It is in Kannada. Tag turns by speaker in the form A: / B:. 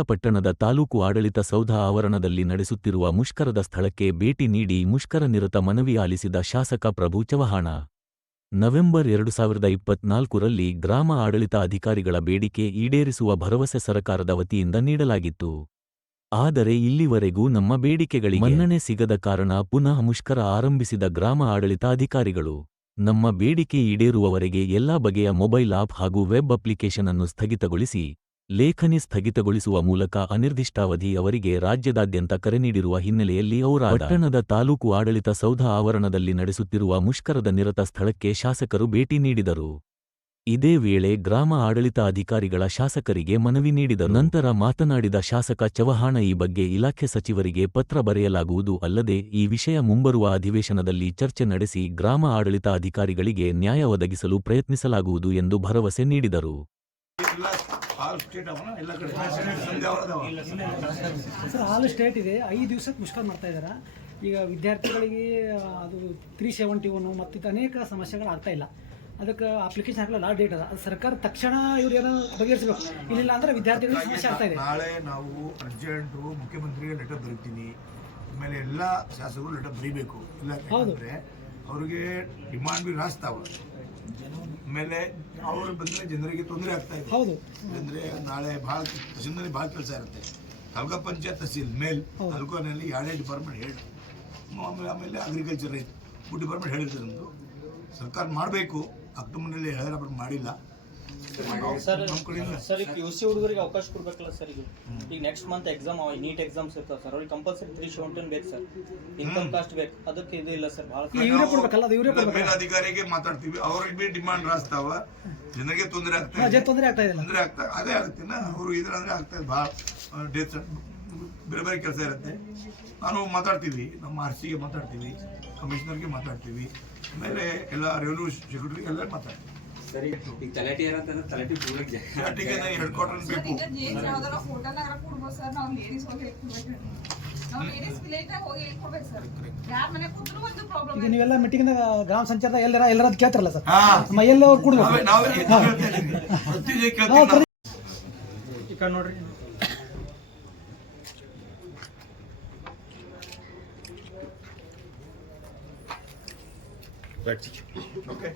A: ಪಟ್ಟಣದ ತಾಲೂಕು ಆಡಳಿತ ಸೌಧ ಆವರಣದಲ್ಲಿ ನಡೆಸುತ್ತಿರುವ ಮುಷ್ಕರದ ಸ್ಥಳಕ್ಕೆ ಭೇಟಿ ನೀಡಿ ಮುಷ್ಕರ ನಿರತ ಮನವಿ ಆಲಿಸಿದ ಶಾಸಕ ಪ್ರಭು ಚವಹಾಣ. ನವೆಂಬರ್ ಎರಡು ಸಾವಿರದ ಇಪ್ಪತ್ನಾಲ್ಕರಲ್ಲಿ ಗ್ರಾಮ ಆಡಳಿತ ಅಧಿಕಾರಿಗಳ ಬೇಡಿಕೆ ಈಡೇರಿಸುವ ಭರವಸೆ ಸರಕಾರದ ವತಿಯಿಂದ ನೀಡಲಾಗಿತ್ತು. ಆದರೆ ಇಲ್ಲಿವರೆಗೂ ನಮ್ಮ ಬೇಡಿಕೆಗಳಿಗೆ ಮನ್ನಣೆ ಸಿಗದ ಕಾರಣ ಪುನಃ ಮುಷ್ಕರ ಆರಂಭಿಸಿದ ಗ್ರಾಮ ಆಡಳಿತ ಅಧಿಕಾರಿಗಳು. ನಮ್ಮ ಬೇಡಿಕೆ ಈಡೇರುವವರೆಗೆ ಎಲ್ಲಾ ಬಗೆಯ ಮೊಬೈಲ್ ಆಪ್ ಹಾಗೂ ವೆಬ್ ಅಪ್ಲಿಕೇಶನ್ ಅನ್ನು ಸ್ಥಗಿತಗೊಳಿಸಿ ಲೇಖನಿ ಸ್ಥಗಿತಗೊಳಿಸುವ ಮೂಲಕ ಅನಿರ್ದಿಷ್ಟಾವಧಿ ಅವರಿಗೆ ರಾಜ್ಯದಾದ್ಯಂತ ಕರೆ ನೀಡಿರುವ ಹಿನ್ನೆಲೆಯಲ್ಲಿ ಅವರ ಪಟ್ಟಣದ ತಾಲೂಕು ಆಡಳಿತ ಸೌಧ ಆವರಣದಲ್ಲಿ ನಡೆಸುತ್ತಿರುವ ಮುಷ್ಕರದ ನಿರತ ಸ್ಥಳಕ್ಕೆ ಶಾಸಕರು ಭೇಟಿ ನೀಡಿದರು. ಇದೇ ವೇಳೆ ಗ್ರಾಮ ಆಡಳಿತ ಅಧಿಕಾರಿಗಳ ಶಾಸಕರಿಗೆ ಮನವಿ ನೀಡಿದರು. ನಂತರ ಮಾತನಾಡಿದ ಶಾಸಕ ಚವಹಾಣ, ಈ ಬಗ್ಗೆ ಇಲಾಖೆ ಸಚಿವರಿಗೆ ಪತ್ರ ಬರೆಯಲಾಗುವುದು ಅಲ್ಲದೆ ಈ ವಿಷಯ ಮುಂಬರುವ ಅಧಿವೇಶನದಲ್ಲಿ ಚರ್ಚೆ ನಡೆಸಿ ಗ್ರಾಮ ಆಡಳಿತ ಅಧಿಕಾರಿಗಳಿಗೆ ನ್ಯಾಯ ಒದಗಿಸಲು ಪ್ರಯತ್ನಿಸಲಾಗುವುದು ಎಂದು ಭರವಸೆ ನೀಡಿದರು.
B: ಆಲ್ ಸ್ಟೇಟ್ ಅವನ? ಎಲ್ಲ ಕಡೆ?
C: ಸರ್ ಹಾಲು ಸ್ಟೇಟ್ ಇದೆ. ಐದು ದಿವಸಕ್ಕೆ ಮುಷ್ಕರ ಮಾಡ್ತಾ ಇದ್ದಾರೆ ಈಗ ವಿದ್ಯಾರ್ಥಿಗಳಿಗೆ ಅದು ತ್ರೀ ಸೆವೆಂಟಿ ಒನ್ ಮತ್ತು ಅನೇಕ ಸಮಸ್ಯೆಗಳು ಆಗ್ತಾ ಇಲ್ಲ. ಅದಕ್ಕೆ ಅಪ್ಲಿಕೇಶನ್ ಹಾಕಲ್ಲ ಡೇಟ್ ಅದ. ಅದು ಸರ್ಕಾರ ತಕ್ಷಣ ಇವ್ರು ಏನೋ ಬಗೆಹರಿಸಬೇಕು. ಇಲ್ಲಿಲ್ಲ ಅಂದ್ರೆ ವಿದ್ಯಾರ್ಥಿಗಳಿಗೆ ಸಮಸ್ಯೆ ಆಗ್ತಾ ಇದೆ.
B: ನಾಳೆ ನಾವು ಅರ್ಜೆಂಟು ಮುಖ್ಯಮಂತ್ರಿಗೆ ಲೆಟರ್ ಬರೀತೀನಿ. ಆಮೇಲೆ ಎಲ್ಲ ಶಾಸಕರು ಲೆಟರ್ ಬರೀಬೇಕು. ಇಲ್ಲ ಯಾಕಂದ್ರೆ ಅವ್ರಿಗೆ ಡಿಮಾಂಡ್ ಬಿ ರಾಸ್ತಾವ ಆಮೇಲೆ ಅವರು ಬಂದ್ರೆ ಜನರಿಗೆ ತೊಂದರೆ ಆಗ್ತಾ ಇದೆ.
C: ಹೌದು.
B: ಅಂದ್ರೆ ನಾಳೆ ಭಾಳ ತಹಸೀಲ್ನಲ್ಲಿ ಭಾಳ ಕೆಲಸ ಇರುತ್ತೆ. ತಾಲೂಕಾ ಪಂಚಾಯತ್ ತಹಸೀಲ್ ಮೇಲ್ ತಾಲೂಕಿನಲ್ಲಿ ಎರಡೇ ಡಿಪಾರ್ಟ್ಮೆಂಟ್ ಹೇಳಿ. ಆಮೇಲೆ ಆಮೇಲೆ ಅಗ್ರಿಕಲ್ಚರ್ ಫುಡ್ ಡಿಪಾರ್ಟ್ಮೆಂಟ್ ಹೇಳಿದ್ರು ನಮ್ಮದು ಸರ್ಕಾರ ಮಾಡಬೇಕು ಅಕ್ಟೋಬರ್ನಲ್ಲಿ ಹೇಳಿದ್ರೆ ಮಾಡಿಲ್ಲ.
D: ಸರ್ ಈಗ ಯು ಸಿ ಹುಡುಗರಿಗೆ ಅವಕಾಶ ಕೊಡ್ಬೇಕಲ್ಲ ಸರ್ ಈಗ. ಈಗ ನೆಕ್ಸ್ಟ್ ಮಂತ್ ಎಕ್ಸಾಮ್ ಅವ ನೀಟ್ ಎಕ್ಸಾಮ್ಸ್ ಇರ್ತಾವೆ ಸರ್. ಅವ್ರಿಗೆ ಕಂಪಲ್ಸರಿ ತ್ರೀ ಸೆವೆಂಟೀನ್ ಬೇಕು ಸರ್. ಇನ್ಕಮ್ ಕಾಸ್ಟ್ ಬೇಕು. ಅದಕ್ಕೆ ಇದು ಇಲ್ಲ ಸರ್ ಭಾಳ
C: ಇವರೇ ಕೊಡ್ಬೇಕಲ್ಲ ಅದು ಇವರೇ ಕೊಡ್ಬೇಕು
B: ಮೇಲಧಿಕಾರಿಗೆ ಮಾತಾಡ್ತೀವಿ. ಅವ್ರಿಗೆ ಬಿ ಡಿಮಾಂಡ್ ರಾಸ್ತಾವ. ಜನರಿಗೆ ತೊಂದರೆ ಆಗ್ತಾ ಇದೆ
C: ತೊಂದರೆ ಆಗ್ತಾ ಇದೆ
B: ತೊಂದರೆ ಆಗ್ತಾ ಅದೇ ಆಗುತ್ತೆ ಅವರು ಇದ್ರ ಅಂದ್ರೆ ಆಗ್ತಾ ಇದೆ ಭಾಳ ಡೇಟ್ಸ್ ಬೇರೆ ಬೇರೆ ಕೆಲಸ ಇರುತ್ತೆ. ನಾನು ಮಾತಾಡ್ತೀವಿ. ನಮ್ಮ ಆರ್ ಸಿಗೆ ಮಾತಾಡ್ತೀವಿ. ಕಮಿಷನರ್ಗೆ ಮಾತಾಡ್ತೀವಿ. ಆಮೇಲೆ ಎಲ್ಲ ರೆವೆನ್ಯೂ ಸೆಕ್ರೆಟರಿ ಎಲ್ಲ ಮಾತಾಡ್ತೀವಿ.
E: ಸರಿ ಈಗ ತಲೆಟಿ ಏನಂತಂದ್ರೆ ತಲೆಟಿ ಪೂರಕ್ಕೆ
B: ಸ್ಟಾರ್ಟಿಗೆ ಹೆಡ್ ಕ್ವಾರ್ಟರ್
F: ಸರ್
B: ಬೇಕು.
F: ಈಗ ಜೇಮ್ಸ್ ಯಾವ್ದಾರ ಹೋಟೆಲ್ನಾಗ ಕೊಡ್ಬೋದು ಸರ್ ನಾವು ಲೇಡೀಸ್ ಹೋಗಿ ಹೇಳ್ಕೊಡ್ಬೇಕು ನಾವು ಲೇಡೀಸ್ ವಿಲೇಜ್ನಾಗ ಹೋಗಿ ಹೇಳ್ಕೊಡ್ಬೇಕು ಸರ್? ಯಾರ ಮನೆ ಕೂತ್ರು ಒಂದು ಪ್ರಾಬ್ಲಮ್
C: ಈಗ ನೀವೆಲ್ಲ ಮೀಟಿಂಗ್ನಾಗ ಗ್ರಾಮ ಸಂಚಾರದ ಎಲ್ಲರ ಎಲ್ಲರದ್ದು ಕೇಳ್ತಾರಲ್ಲ ಸರ್?
B: ಹಾ.
C: ನಮ್ಮ ಎಲ್ಲ ಅವ್ರು ಕೊಡ್ಬೇಕು
B: ನಾವು. ಪ್ರತಿದಿನ ಕೇಳ್ತೀವಿ
D: ನೋಡ್ರಿ.
B: ಓಕೆ